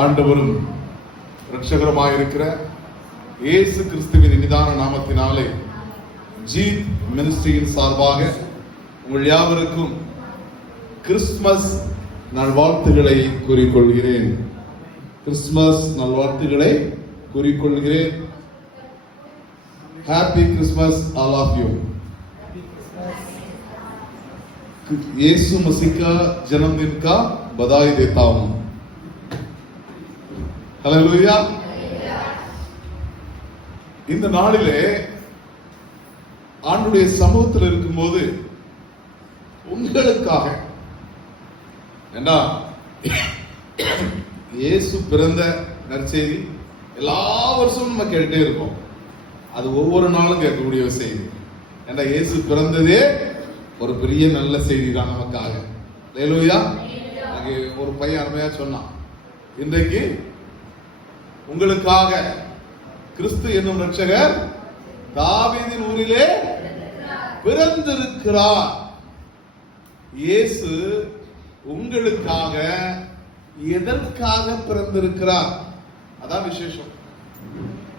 ஆண்டவரும் இரட்சகருமாயிருக்கிற இயேசு கிறிஸ்துவின் இனிதான நாமத்தினாலே ஜீத் மினிஸ்ட்ரியின் சார்பாக உங்கள் யாவருக்கும் கிறிஸ்துமஸ் நல்வாழ்த்துக்களை கூறிக்கொள்கிறேன். கிறிஸ்துமஸ் நல்வாழ்த்துக்களை கூறிக்கொள்கிறேன். Happy Christmas all of you. Yeshu Masih का जन्मदिन का बधाई देता हूं. हालेलुया. இந்த நாளிலே ஆண்டுடைய சமூகத்தில் இருக்கும்போது உங்களுக்காக என்ன இயேசு பிறந்த நற்செய்தி எல்லா வருஷமும் நம்ம கேட்டுட்டே இருக்கோம். அது ஒவ்வொரு நாளும் கேட்கக்கூடிய செய்தி. ஏன்னா இயேசு பிறந்ததே ஒரு பெரிய நல்ல செய்தி தான் நமக்காக. ஹல்லேலூயா. ஒரு பையன் அருமையா சொன்னான், இன்றைக்கு உங்களுக்காக கிறிஸ்து என்னும் ரட்சகர் தாவீதின் ஊரிலே பிறந்திருக்கிறார். இயேசு உங்களுக்காக எதற்காக பிறந்திருக்கிறார்? அதான் விசேஷம்.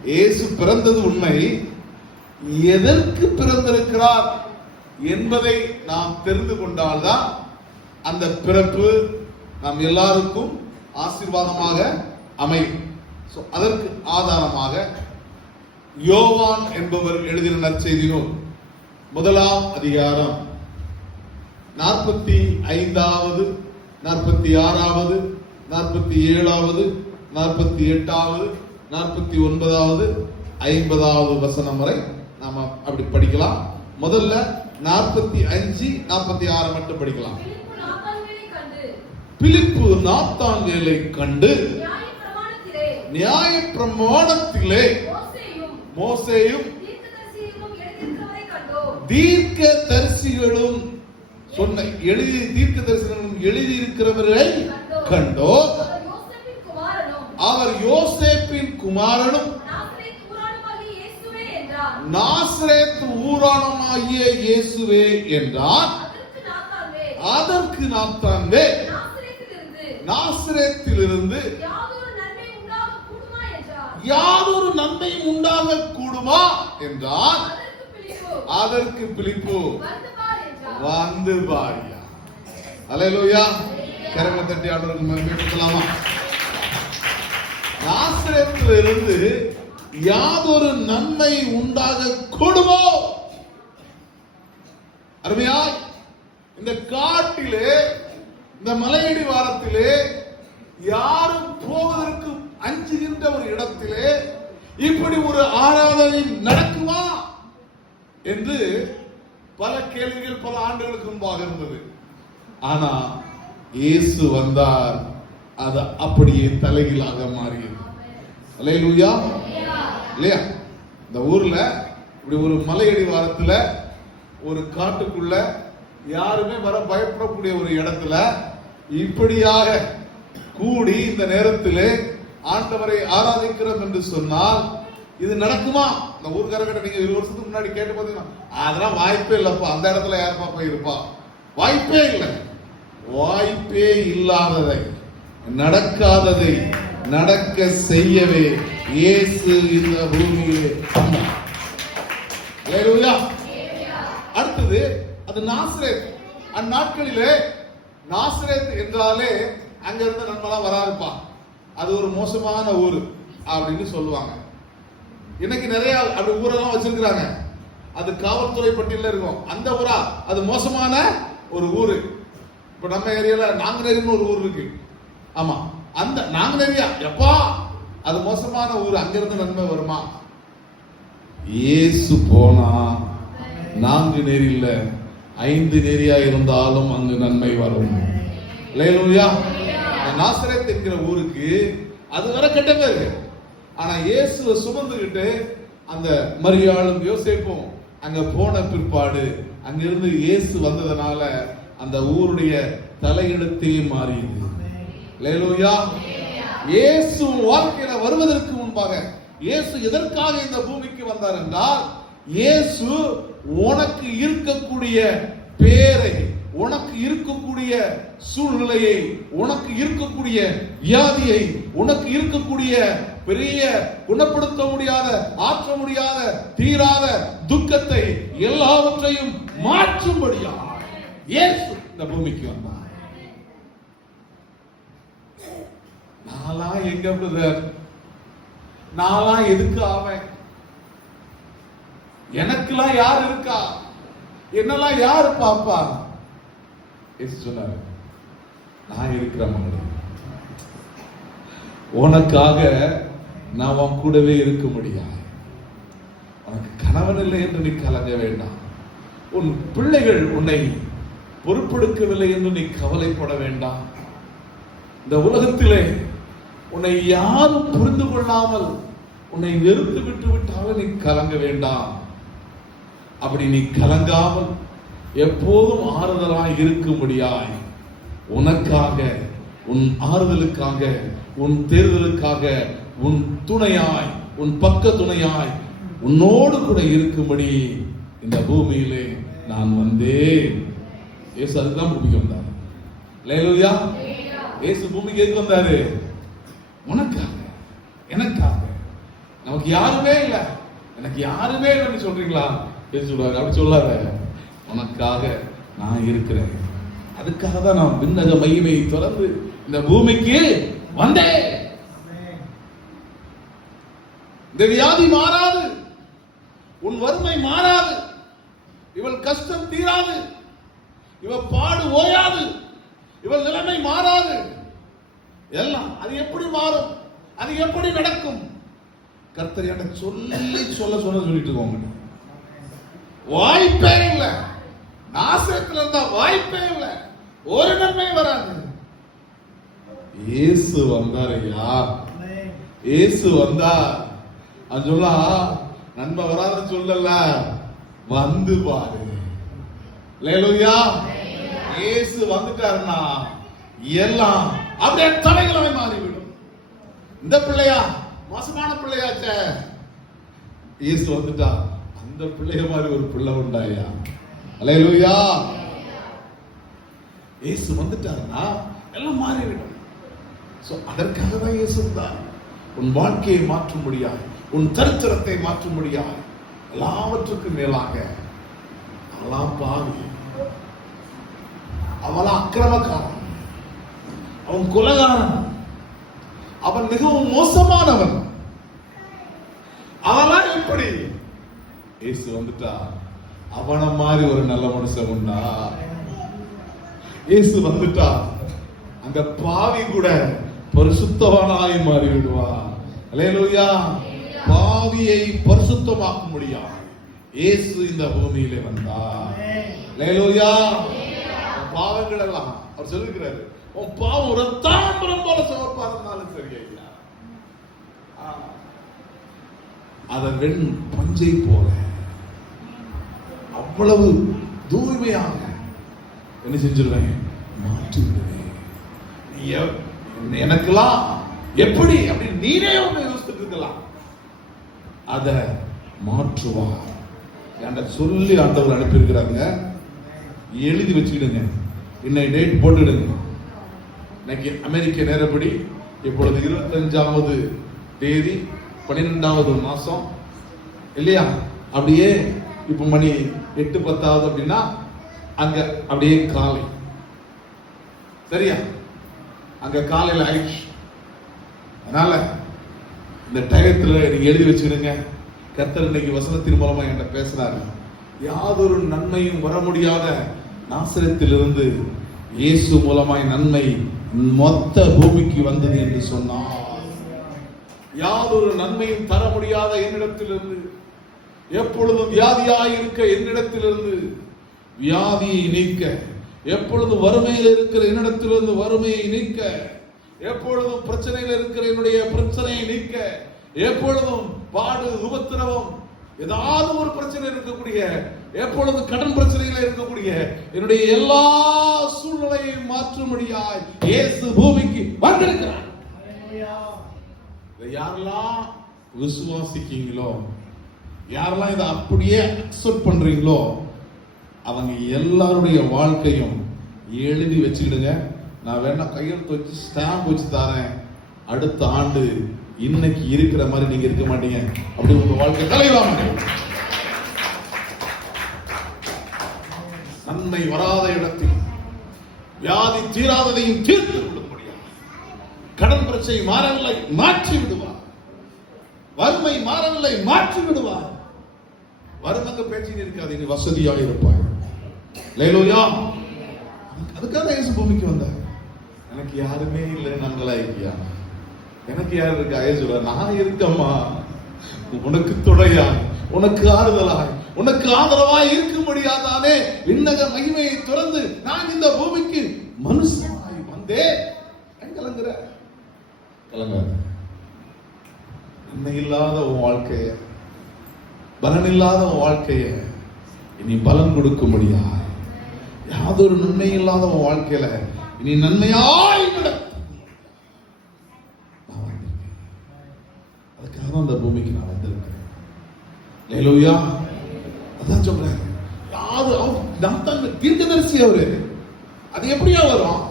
இயேசு பிறந்தது உண்மை, எதற்கு பிறந்திருக்கிறார் என்பதை நாம் தெரிந்து கொண்டால்தான் அந்த பிறப்பு நாம் எல்லாருக்கும் ஆசீர்வாதமாக அமையும். அதற்கு ஆதாரமாக யோவான் என்பவர் எழுதின நற்செய்தி நூல் 1ஆம் அதிகாரம் 45வது 46வது 47வது 48வது 49வது 50வது வசனம் வரை நாம அப்படி படிக்கலாம். முதல்ல 45 46 மட்டும் படிக்கலாம். பிலிப்பு நாத்தான்வேலை கண்டு நியாய பிரமாணத்திலே மோசேயும் தீர்க்கதரிசிகளும் சொன்ன தீர்க்கதரிசிகளும் எழுதியிருக்கிறவர்களை கண்டோ. அவர் யோசேப்பின் குமாரனும் நாசரேத் ஊரானுமாகிய இயேசுவே என்றார். அதற்கு நாத்தான்வே நாசரேத்திலிருந்து யாதொரு நன்மை உண்டாக கூடுமா என்றார். அதற்கு பிலிப்பு வந்து பாரியா. அல்லேலூயா. கரங்களை தட்டி ஆண்டவருக்கு மகிமை கொடுக்கலாமா? நாசரேத்திலிருந்து யாதொரு நன்மை உண்டாக கூடுமோ? அருமையாய் இந்த காட்டிலே இந்த மலையடி வாரத்திலே யாரும் போவதற்கு அஞ்சுகின்ற ஒரு இடத்திலே இப்படி ஒரு ஆராதனை நடக்குமா என்று பல கேள்விகள் பல ஆண்டுகளுக்கு முன்பாக இருந்தது. ஆனா இயேசு வந்தார், அது அப்படியே தலைகீழாக மாறியது. அல்லேலூயா. இல்லையா? இந்த ஊர்ல இப்படி ஒரு மலையடி வாரத்துல ஒரு காட்டுக்குள்ள யாருமே வர பயப்படக்கூடிய ஒரு இடத்துல இப்படியாக கூடி இந்த நேரத்திலே ஆண்டவரை ஆராதிக்கிறோம் என்று சொன்னால் இது நடக்குமா? இந்த ஊர்காரர்கிட்ட நீங்க 20 வருஷத்துக்கு முன்னாடி கேட்டு பார்த்தீங்கன்னா அதெல்லாம் வாய்ப்பே இல்லப்பா, அந்த இடத்துல யாருப்பா போய் இருப்பா? வாய்ப்பே இல்லை. வாய்ப்பே இல்லாததை நடக்காததை நடக்க செய்யவே இயேசு இந்த பூமியிலே வந்தார். அல்லேலூயா. அடுத்தது அது நாசரேத். அந்நாட்களிலே நாசரேத் என்றாலே அங்க இருந்து நன்மலாம் வராதுப்பா, அது ஒரு மோசமான ஊர் அப்படின்னு சொல்லுவாங்க. இன்னைக்கு நிறைய அப்படி ஊரெல்லாம் வச்சிருக்கிறாங்க. அது காவல்துறை பட்டியல இருக்கும். அந்த ஊரா அது மோசமான ஒரு ஊரு. இப்ப நம்ம ஏரியால நாங்குநேரின்னு ஒரு ஊர் இருக்கு. ஆமா, அந்த நாங்குநேரியா எப்பா அது மோசமான ஊர், அங்கிருந்து நன்மை வருமா? இயேசு போனா நாங்குநேரி இல்ல 5 நேரியா இருந்தாலும் அங்கு நன்மை வரும். அல்லேலூயா. நாசரேத் என்கிற ஊருக்கு அது வர கெட்ட பேரு. ஆனா இயேசுவை சுமந்துகிட்டு அந்த மரியாளும் யோசேப்பும் அங்க போன பிற்பாடு அங்கிருந்து இயேசு வந்ததனால அந்த ஊருடைய தலையெழுத்தே மாறியது. அல்லேலூயா. இயேசு வாழ்க்கையில வருவதற்கு முன்பாக இயேசு எதற்காக இந்த பூமிக்கு வந்தார் என்றால், இயேசு உனக்கு இருக்கக்கூடிய பேரை, உனக்கு இருக்கக்கூடிய சூழ்நிலையை, உனக்கு இருக்கக்கூடிய வியாதியை, உனக்கு இருக்கக்கூடிய பெரிய குணப்படுத்த முடியாத, ஆற்ற முடியாத, தீராத துக்கத்தை எல்லாவற்றையும் மாற்றும்படியா இயேசு இந்த பூமிக்கு வந்தார். நாளா எங்க பிரதர், நாளா எதுக்கு ஆவேன்? எனக்கெல்லாம் யார் இருக்கா? என்னெல்லாம் யாரு பாப்பா? சொன்னாரு, நான் இருக்கிற மகளே, உனக்காக நான் உன் கூடவே இருக்க முடியாது. உனக்கு கணவன் இல்லை என்று நீ கலங்க வேண்டாம். உன் பிள்ளைகள் உன்னை பொறுப்பெடுக்கவில்லை என்று நீ கவலைப்பட வேண்டாம். இந்த உலகத்திலே உன்னை யாரும் புரிந்து கொள்ளாமல் உன்னை வெறுத்து விட்டு விட்டாலும் நீ கலங்க வேண்டாம். அப்படி நீ கலங்காமல் எப்போதும் ஆறுதலாய் இருக்கும்படியாய் உனக்காக, உன் ஆறுதலுக்காக, உன் தேர்தலுக்காக, உன் துணையாய், உன் பக்க துணையாய், உன்னோடு கூட இருக்கும்படி இந்த பூமியிலே நான் வந்தேன். இயேசு அதுதான் பூமிக்கு வந்தாரு. அல்லேலூயா. இயேசு பூமிக்கு எதுக்கு வந்தாரு? உனக்காக, எனக்காக. நமக்கு யாருமே இல்லை, எனக்கு யாருமே இல்லைன்னு சொல்றீங்களா? இயேசு சொல்றாரு, அப்படி சொல்லாத, உனக்காக நான் இருக்கிறேன். அதுக்காக தான் நான் விண்ணக மகிமையை தொடர்ந்து இந்த பூமிக்கு வந்தேன். இந்த வியாதி மாறாது, உன் வறுமை மாறாது, இவள் கஷ்டம் தீராது, இவள் பாடு ஓயாது, இவள் நிலைமை மாறாது. எல்லாம் அது எப்படி மாறும்? அது எப்படி நடக்கும்? கர்த்தர் எனக்கு சொல்ல சொல்லிட்டு இருக்கோங்க. வாய்ப்பே இல்லை. நாசத்துல இருந்தா வாய்ப்பே இல்லை, ஒரு நன்மை வராது. இயேசு வந்தார் ஐயா, இயேசு வந்தா அது சொல்லா நன்மை வராதுன்னு சொல்லல, வந்து பாரு. அல்லேலூயா. இயேசு வந்துட்டாருன்னா எல்லாம் அப்படியே தலைகளை மாறிவிடும். இந்த பிள்ளையா மோசமான பிள்ளையாச்சே, இயேசு வந்துட்டா அந்த பிள்ளைய மாதிரி ஒரு பிள்ளை உண்டாயா? அல்லேலூயா. இயேசு வந்துட்டாருன்னா எல்லாம் மாறிவிடும். அதற்காக தான் இயேசு வந்தார். உன் வாழ்க்கையை மாற்ற முடியாது, உன் சரித்திரத்தை மாற்ற முடியாது. எல்லாவற்றுக்கும் மேலாக அவளாம் பாவி, அவளா அக்கிரமக்காரன், அவன் கொலைகாரன், அவன் மிகவும் மோசமானவன். அவெல்லாம் எப்படி? இயேசு வந்துட்டா அவன மாதிரி ஒரு நல்ல மனுஷன் உண்டா? இயேசு வந்துட்டா அந்த பாவி கூட பரிசுத்தவானாய் மாறி விடுவா. அல்லேலூயா. பாவியை பரிசுத்தமாக்க முடியாது. இயேசு இந்த பூமியிலே வந்தார். அல்லேலூயா. பாவங்கள் எல்லாம் அவர் சொல்லுகிறாரு, உன் பாவம் ரத்தாம்பரம் போல சிவப்பா இருந்தாலும் சரி ஐயா, அத வெண் பஞ்சை போல அவ்வளவு தூய்மையாக என்ன செஞ்சிருவேன்? மாற்றி விடுவேன். எனக்கெல்லாம் எப்படி அப்படின்னு நீரே ஒன்று யோசிச்சுட்டு இருக்கலாம். அத மாற்றுவார். என்கிட்ட சொல்லி ஆண்டவர் அனுப்பியிருக்கிறாங்க. எழுதி வச்சுக்கிடுங்க, இன்னைக்கு டேட் போட்டுடுங்க. இன்னைக்கு அமெரிக்க நேரப்படி இப்பொழுது 25வது தேதி 12வது மாசம் இல்லையா? அப்படியே இப்ப மணி 8:10 அப்படின்னா அங்க அப்படியே காலை, சரியா? அங்க காலையில் ஆயிடுச்சு. அதனால இந்த டயத்துல நீங்க எழுதி வச்சுக்கிடுங்க. கர்த்தர் இன்னைக்கு வசனத்தின் மூலமா என்கிட்ட பேசுறாரு. யாதொரு நன்மையும் வர முடியாத நாசரத்திலிருந்து இயேசு மூலமாய் நன்மை மொத்த பூமிக்கு வந்தது என்று சொன்னார். யாதொரு நன்மையும் தர முடியாத என்னிடத்திலிருந்து, எப்பொழுதும் வியாதியாய் இருக்க என்னிடத்திலிருந்து வியாதியை நீக்க, எப்பொழுதும் வறுமையில் இருக்கிற என்னிடத்திலிருந்து வறுமையை நீக்க, எப்பொழுதும் பிரச்சனையில் இருக்கிற என்னுடைய பிரச்சனையை நீக்க, எப்பொழுதும் பாடு உபத்திரவம் ஏதாவது ஒரு பிரச்சனை இருக்கக்கூடிய, எப்பொழுது கடன் பிரச்சனையில இருக்கக்கூடிய என்னுடைய எல்லா சூழ்நிலையையும் மாற்றும்படியாய் இயேசு பூமிக்கு வந்திருக்கிறார். யாரெல்லாம் விசுவாசிக்கீங்களோ, யாரெல்லாம் இதை அப்படியே அக்செப்ட் பண்றீங்களோ, அவங்க எல்லாருடைய வாழ்க்கையும் எழுதி வச்சுக்கிடுங்க. நான் வேணா கையெழுத்து வச்சு ஸ்டாம்ப் வச்சு தரேன். அடுத்த ஆண்டு இன்னைக்கு இருக்கிற மாதிரி நீங்க இருக்க மாட்டீங்க. அப்படி உங்க வாழ்க்கை தலைவாங்க. நன்மை வராத இடத்தில் வியாதி தீராததையும் தீர்த்து விட முடியாது. கடன் பிரச்சனை மாறவில்லை, மாற்றி விடுவார். வறுமை மாறவில்லை, மாற்றி விடுவார். வறுமைக்கு பேச்சு இருக்காது, நீ வசதியாக இருப்பாய். அல்லேலூயா. அதுக்காக இயேசு பூமிக்கு வந்தார். எனக்கு யாருமே இல்லை, நம்மளா இருக்கியா? எனக்கு யாரு இருக்கா? இயேசு நான் இருக்கம்மா, உனக்கு துணையாய், உனக்கு ஆறுதலாய், உனக்கு ஆதரவாய் இருக்க முடியாதானே விண்ணக மகிமையை துறந்து நான் இந்த பூமிக்கு மனுஷனாய் வந்தேன். கலங்குற கலங்காத. நன்மை இல்லாத உன் வாழ்க்கைய, பலன் இல்லாத உன் வாழ்க்கைய இனி பலன் கொடுக்க முடியாது. யாதொரு நன்மை இல்லாத உன் வாழ்க்கையில இனி நன்மையாய் நடக்கும். அதுக்காக அந்த பூமிக்கு நான் வந்திருக்கேன். அல்லேலூயா. அதான் சொல்றேன், யாரு நம்ம தீர்க்கதரிசி அவரு. அது எப்படியா வரும்?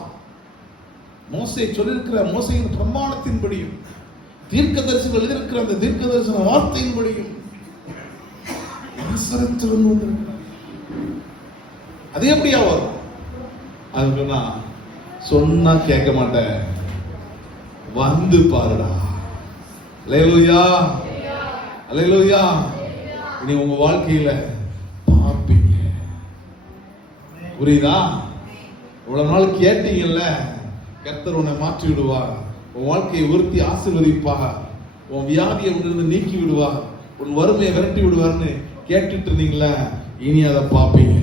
மோசே சொல்லியிருக்கிற மோசையின் பிரமாணத்தின்படியும் தீர்க்கதரிசிகள் எழுதியிருக்கிற அந்த தீர்க்கதரிசன வார்த்தையின்படியும் அது எப்படியா வரும்? அது சொன்னா கேட்க மாட்டேன், வந்து பாருடா. அல்லேலூயா, அல்லேலூயா. இனி உங்க வாழ்க்கையில பார்ப்பீங்க. புரியுதா? இவ்வளவு நாள் கேட்டீங்கல்ல, கர்த்தர் உன்னை மாற்றி விடுவார், உன் வாழ்க்கையை உறுத்தி ஆசீர்வதிப்பார், உன் வியாதியை உன்னிருந்து நீக்கி விடுவார், உன் வறுமையை விரட்டி விடுவார்னு கேட்டுட்டு இருந்தீங்களா? இனி அதை பார்ப்பீங்க.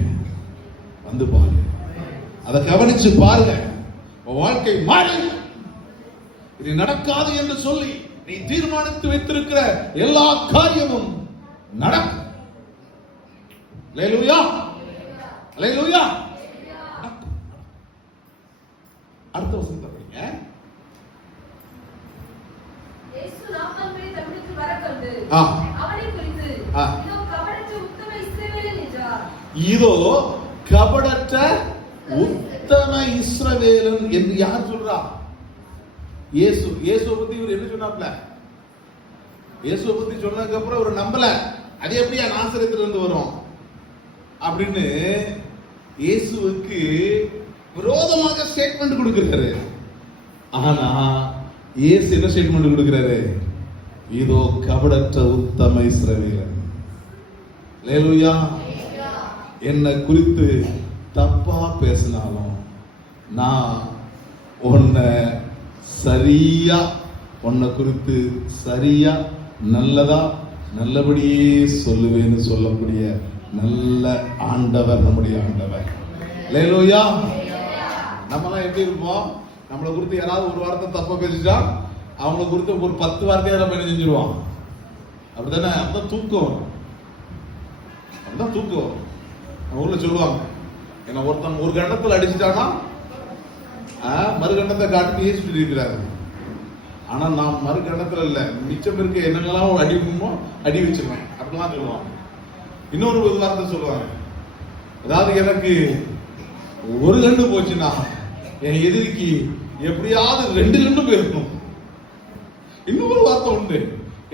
வந்து பாருங்க, அதை கவனிச்சு பாருங்க. உன் வாழ்க்கை மாறி இது நடக்காது என்று சொல்லி நீ தீர்மானித்து வைத்திருக்கிற எல்லா காரியமும் நடக்கும். அல்லேலூயா, அல்லேலூயா. அடுத்த வசனத்தை படிங்க. இயேசு நாமமே தம்முக்கு வரக்கண்டு அவனை குறித்து இதோ கபடற்ற உத்தம இஸ்ரவேலன் என்று யார் சொல்றா? இயேசு. இயேசுவை பத்தி இவர் என்ன சொன்னாப்ல? இயேசுவை பத்தி சொன்னதுக்கு அப்புறம் அவர் நம்பல. அது எப்படியா நாசரேத்துல இருந்து வரும் அப்படின்னு இயேசுவுக்கு விரோதமாக ஸ்டேட்மெண்ட் கொடுக்கிறாரு. ஆனா இயேசு என்ன ஸ்டேட்மெண்ட் கொடுக்கிறாரு? இதோ கபடற்ற உத்தம இஸ்ரவேலன். அல்லேலூயா. என்னை குறித்து தப்பா பேசினாலும் நான் உன்னை சரியா, உன்னை குறித்து சரியா நல்லதா நல்லபடியே சொல்லுவேன்னு சொல்லக்கூடிய நல்ல ஆண்டவர் நம்முடைய ஆண்டவர். அல்லேலூயா. நம்மலாம் எப்படி இருப்போம்? நம்மளை குறித்து யாராவது ஒரு வார்த்தை தப்பா பேசிட்டா அவங்களை குறித்து ஒரு 10 வார்த்தையை நம்ம என்ன செஞ்சிருவோம்? அப்படித்தானே? அப்படிதான் தூக்கம், அப்படிதான் தூக்கம். ஊர்ல சொல்லுவாங்க, என்ன ஒருத்தன் ஒரு கண்டத்துல அடிச்சுட்டானா மறுகண்டத்தை காட்டி ஏசிட்டு இருக்கிறாரு. ஆனா நான் மறுகண்டத்துல இல்ல, மிச்சம் இருக்க என்னெல்லாம் அடிக்குமோ அடி வச்சிருவேன் அப்படிலாம் சொல்லுவாங்க. இன்னொரு வார்த்தை சொல்லுவாங்க, அதாவது எனக்கு ஒரு கண்டு போச்சுன்னா என் எதிரிக்கு எப்படியாவது 2 கண்டு போயிருக்கணும். இன்னொரு வார்த்தை உண்டு,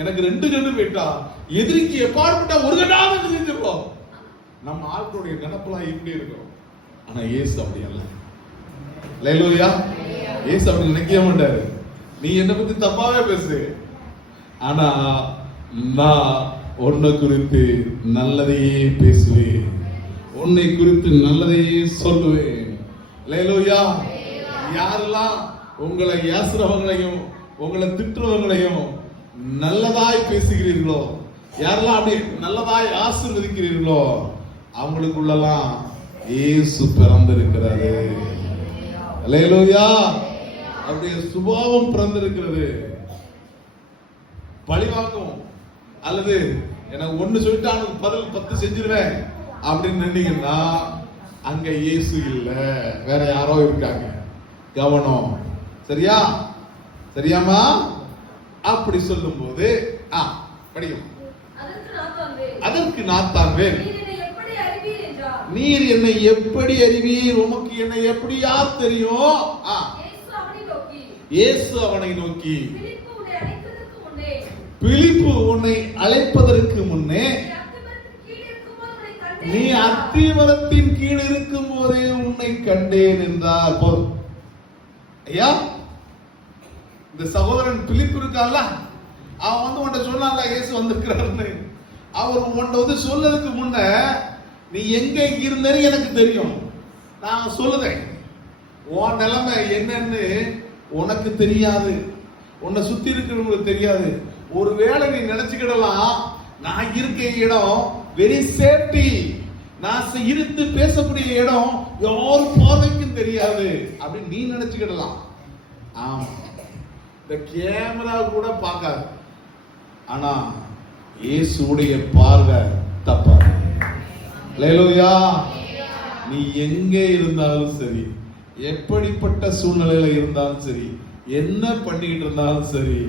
எனக்கு 2 கண்டு போயிட்டா எதிரிக்கு எப்பாற்பட்டா ஒரு கண்டாவது செஞ்சிருக்கோம். நம்ம ஆட்களுடைய கணப்பெல்லாம் இப்படி இருக்கும். ஆனா இயேசு அப்படி அல்ல. அல்லேலூயா. இயேசு அப்படி நினைக்கவே மாட்டாரு. நீ என்ன பத்தி தப்பாவே பேசு, ஆனா நான் உன்னை குறித்து நல்லதையே பேசுவேன், உன்னை குறித்து நல்லதையே சொல்லுவேன். அல்லேலூயா. யாரெல்லாம் உங்களை ஏசுறவங்களையும் உங்களை திட்டுறவங்களையும் நல்லதாய் பேசுகிறீர்களோ, யாரெல்லாம் அப்படி நல்லதாய் ஆசீர்வதிக்கிறீர்களோ அவங்களுக்குள்ளலாம் இயேசு பிறந்திருக்கிறாரு. அல்லேலூயா. அவருடைய சுபாவம் பிறந்திருக்கிறது. பழிவாங்கும் அல்லது எனக்கு 1 சொல்லிட்டு அவனுக்கு பதில் 10 செஞ்சிருவேன் அப்படின்னு நினைங்கன்னா அங்க இயேசு இல்ல, வேற யாரோ இருக்காங்க. கவனம். சரியா? சரியாமா? அப்படி சொல்லும் போது அதற்கு நாத்தான் நீர் என்னை எப்படி அறிவீர்? உமக்கு என்னை எப்படி யார் தெரியும்? இயேசு அவனை நோக்கி, பிலிப்பு உன்னை அழைப்பதற்கு முன்னே நீ அத்திமரத்தின் கீழ் இருக்கும் போதே உன்னை கண்டேன் என்றார். ஐயா, இந்த சகோதரன் பிலிப்பு இருக்கான்ல, அவன் உன்னை சொன்னான்ல இயேசு வந்திருக்கிறாருன்னு. அவர் உன்னை சொல்லதுக்கு முன்ன நீ எங்க இருந்தேன்னு எனக்கு தெரியும். நான் சொல்லுறேன், உன் நிலைமை என்னன்னு உனக்கு தெரியாது, உன்னை சுத்தி இருக்கிறவங்களுக்கு தெரியாது. ஒருவேளை நீ நினைச்சுக்கிடலாம், நான் இருக்க இடம் வெரி சேஃப்டி, நான் இருந்து பேசக்கூடிய இடம் யாரு பார்வைக்கும் தெரியாது அப்படின்னு நீ நினைச்சுக்கிடலாம். ஆமா, இந்த கேமரா கூட பார்க்காது, ஆனா இயேசுடைய பார்வை தப்பாது. அல்லேலூயா. நீ எங்கே இருந்தாலும் சரி, எப்படிப்பட்ட சூழ்நிலையில இருந்தாலும் சரி, என்ன பண்ணிட்டு இருந்தாலும் சரி,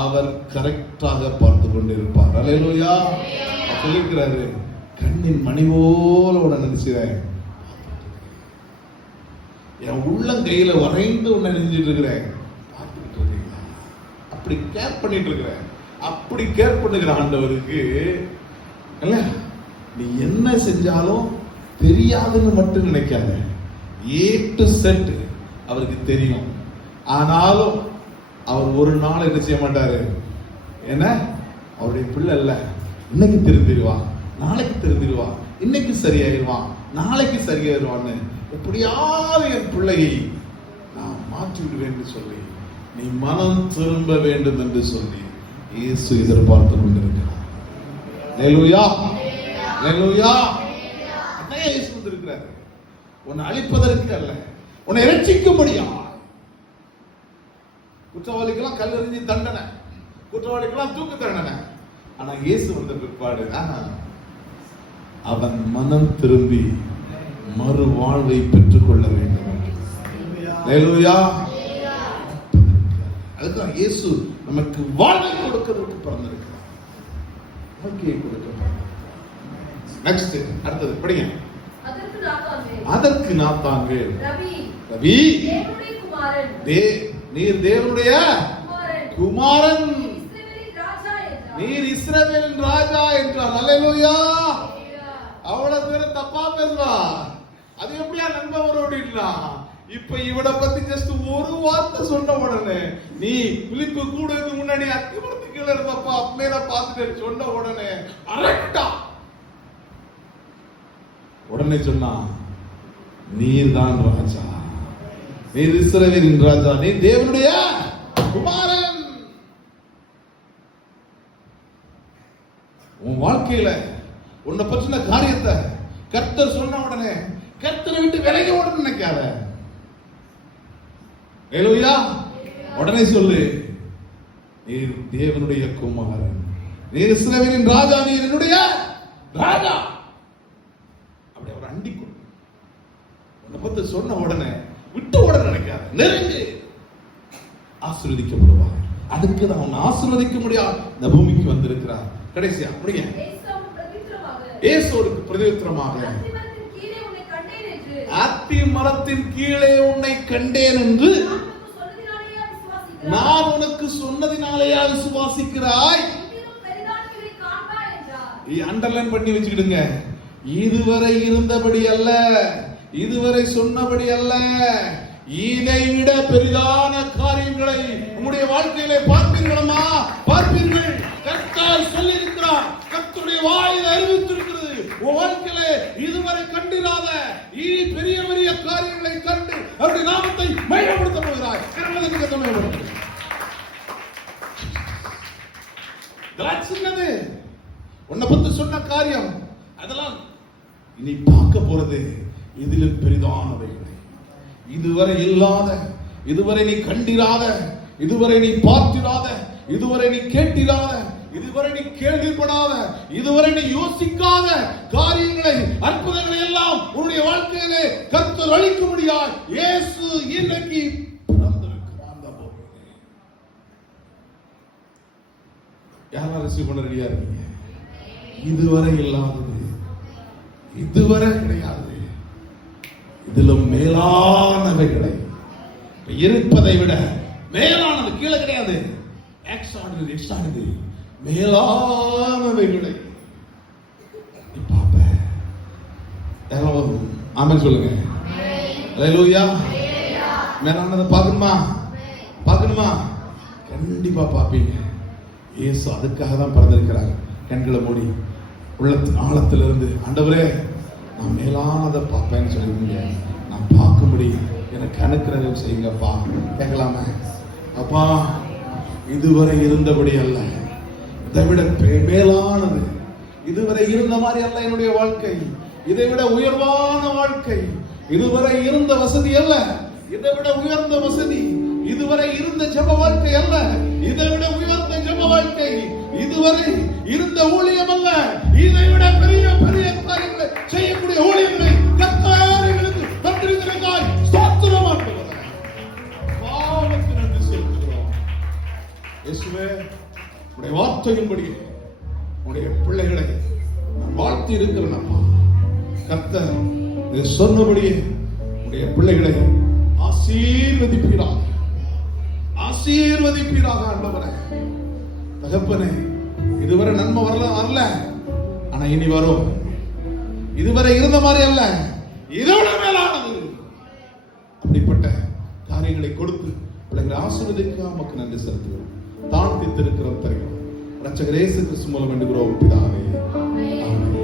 அவர் கரெக்டாக பார்த்து கொண்டிருப்பார். அல்லேலூயா. சொல்லிருக்கிறாரு, கண்ணின் மணி போல உன்னை நினைச்சுறேன், என் உள்ளங்கையில வரைந்து உன்னை நினைச்சிட்டு இருக்கிறேன், பார்த்துட்டு இருக்கீங்களா? அப்படி கேர் பண்ணிட்டு இருக்கிறேன். அப்படி கேர் பண்ணுகிற ஆண்டவருக்கு இல்ல, நீ என்ன செஞ்சாலும் தெரியாதுன்னு மட்டும் நினைக்காத. A to Z அவருக்கு தெரியும். ஆனாலும் அவர் ஒரு நாள் என்ன செய்ய மாட்டாரு, என்ன அவருடைய பிள்ளை இல்ல, இன்னைக்கு திருந்திடுவா, நாளைக்கு திருந்திடுவா, இன்னைக்கு சரியாயிருவான், நாளைக்கு சரியாயிருவான்னு எப்படியாவது என் பிள்ளையை நான் மாற்றி விடுவேன் என்று சொல்லி நீ மனம் திரும்ப வேண்டும் என்று சொல்லி இயேசு எதிர்பார்த்து கொண்டிருக்கிறார். அல்லேலூயா, அல்லேலூயா. அதான் இயேசு வந்திருக்கிறார், உன்னை அழிப்பதற்கு அல்ல, உன்னை இரட்சிக்கும்படியா. குற்றவாளிக்கெல்லாம் கல்லெறிஞ்சு தண்டனை, குற்றவாளிக்கெல்லாம் தூக்கு தண்டனை. ஆனா இயேசு வந்த பிற்பாடு அவன் மனம் திரும்பி மறு வாழ்வை பெற்றுக் கொள்ள வேண்டும். அல்லேலூயா. அதுதான் இயேசு நமக்கு வாழ்வை கொடுக்கிறதுக்கு பிறந்திருக்கிறார், வாழ்க்கையை கொடுக்க. நெக்ஸ்ட், அடுத்தது படிங்க. அதற்கு நாத்தான்வேல், ரவி, நீர் தேவனுடைய குமாரன், நீர் இஸ்ரவேலின் ராஜா என்றார். அல்லேலூயா. அவ்வளவு பேர் தப்பா பேசுவா, அது எப்படியா நண்பவரோடு இல்லா? இப்ப இவட பத்தி ஜஸ்ட் ஒரு வார்த்தை சொன்ன உடனே, நீ பிலிப்பு கூட முன்னாடி அத்திமரத்து கீழே இருந்தப்பா அப்பமேல பார்த்துட்டு சொன்ன உடனே அரட்டா உடனே சொன்னா, நீர் தான் ராஜா, நீர் இஸ்ரவேலின் ராஜா, நீ தேவனுடைய குமாரன். உன் வாழ்க்கையில உன்னை பற்றின காரியத்தை கர்த்தர் சொன்ன உடனே கர்த்தரை விட்டு விலகி ஓட நினைக்காத. அல்லேலூயா. உடனே சொல்லு, நீர் தேவனுடைய குமாரன், நீர் இஸ்ரவேலின் ராஜா, நீர் என்னுடைய ராஜா. அப்படி அவர் அண்டிக்கும். உன்னை பத்தி சொன்ன உடனே விட்டு ஓட நினைக்காத, நெருங்கு, ஆசீர்வதிக்கப்படுவார். அதுக்கு தான் அவன் ஆசீர்வதிக்க முடியாது இந்த பூமிக்கு வந்திருக்கிறார். கடைசியா அப்படியே இயேசுவுக்கு பிரதியுத்தரமாக, அத்தி மரத்தின் கீழே உன்னை கண்டேன் என்று நான் உனக்கு சொன்னதினாலேயா விசுவாசிக்கிறாய்? அண்டர்லைன் பண்ணி வச்சுக்கிடுங்க. இதுவரை இருந்தபடி அல்ல, இதுவரை சொன்னபடி அல்ல, இதை விட பெரிதான காரியங்களை உங்களுடைய வாழ்க்கையிலே பார்ப்பீர்களா? பார்ப்பீர்கள். கர்த்தர் சொல்லி இருக்கிறார், கர்த்தருடைய வாயில் அறிவித்திருக்கிறது. உன் வாழ்க்கையிலே இதுவரை கண்டிராத இனி பெரிய பெரிய காரியங்களை கண்டு அவருடைய நாமத்தை மகிமைப்படுத்த போகிறாய். சின்னது உன்னை பத்தி சொன்ன காரியம், அதெல்லாம் இனி பார்க்க போறது இதிலும் பெரிதானவைகளை, இதுவரை இல்லாத, இதுவரை நீ கண்டிராத, இதுவரை நீ பார்த்திராத, இதுவரை நீ கேட்டிராத, இதுவரை நீ கேள்விப்படாத, இதுவரை நீ யோசிக்காத காரியங்களை, அற்புதங்களை எல்லாம் உன்னுடைய வாழ்க்கையிலே கர்த்தர் அளிக்கும்படியாய் இயேசு இன்றைக்கு பிறந்திருக்கிறார். யாரெல்லாம் ரிசீவ் பண்ண ரெடியா இருக்கீங்க? இதுவரை இல்லாதது இதுவரை கிடையாது. இதிலும் மேலானவைகளை, இருப்பதை விட மேலானது கீழே கிடையாது. எக்ஸ்ட்ராடினரி மேலானவைகளை பாப்ப. ஆமென் சொல்லுங்க. அல்லேலூயா. மேலானதை பார்க்கணுமா? கண்டிப்பா பார்ப்பீங்க. இயேசு அதுக்காக தான் பிறந்திருக்கிறார். கண்களை மூடி உள்ள ஆழத்திலிருந்து, ஆண்டவரே நான் மேலானதை பார்ப்பேன்னு சொல்லுவீங்க. நான் பார்க்கும்படி எனக்கு அனுக்கிரகம் செய்யுங்கப்பா. கேட்கலாமே? அப்பா, இதுவரை இருந்தபடி அல்ல, இதை விட மேலானது. இதுவரை இருந்த மாதிரி அல்ல என்னுடைய வாழ்க்கை. இதை விட உயர்வான வாழ்க்கை. இதுவரை இருந்த வசதி அல்ல, இதை விட உயர்ந்த வசதி. இதுவரை இருந்த ஜெப வாழ்க்கை அல்ல, இதை விட உயர்ந்த ஜெப வாழ்க்கை. இதுவரை இருந்த ஊழியம் அல்ல, இதை விட பெரிய பெரிய காரியங்களை செய்யக்கூடிய ஊழியங்களை கர்த்தர் எங்களுக்கு தந்திருக்கிறார். ஸ்தோத்திரம் ஆண்டவரே. பாவத்துக்கு நன்றி செலுத்துகிறோம். இயேசுவே, உடைய வார்த்தையின்படி உடைய பிள்ளைகளை நான் வாழ்த்தி இருக்கிறேன். அப்பா, கர்த்தர் இதை சொன்னபடியே உடைய பிள்ளைகளை ஆசீர்வதிப்பீராக, ஆசீர்வதிப்பீராக. ஆண்டவரே, தகப்பனே, இதுவரை நன்மை வரல, ஆனா இனி வரும். இதுவரை இருந்த மாதிரி அல்ல, இதோட மேலானது. அப்படிப்பட்ட காரியங்களை கொடுத்து பிள்ளைகளை ஆசீர்வதிக்க நமக்கு நன்றி செலுத்துகிறோம். தாழ்த்தி திருக்கிறோம். ரட்சகர் இயேசு கிறிஸ்து மூலம் வேண்டுகிறோம் பிதாவே. ஆமென்.